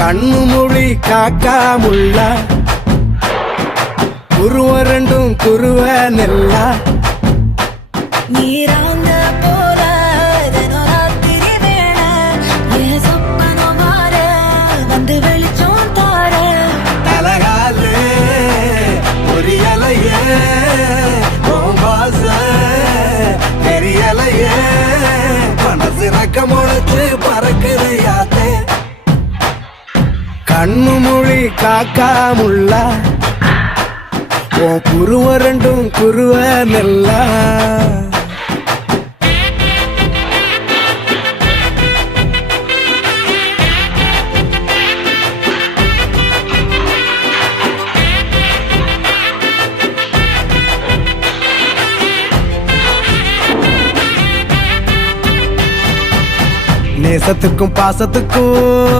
கண்ணு மொழி காக்காமுள்ள குருவ ரெண்டும் குருவ நெல்லா நீராங்க போல தினராத்திரி வேண என் சொப்பனம் மாற வந்து வெளிச்சம் தார தலகாலே பொரியலையே ஓம்பாச தெரியலையே மனசு ரக்க முளைச்சு பறக்குது யாத்தே கண்ணு மொழி காக்காமுள்ள உன் குருவ ரெண்டும் குருவ நெல்லா நேசத்துக்கும் பாசத்துக்கும்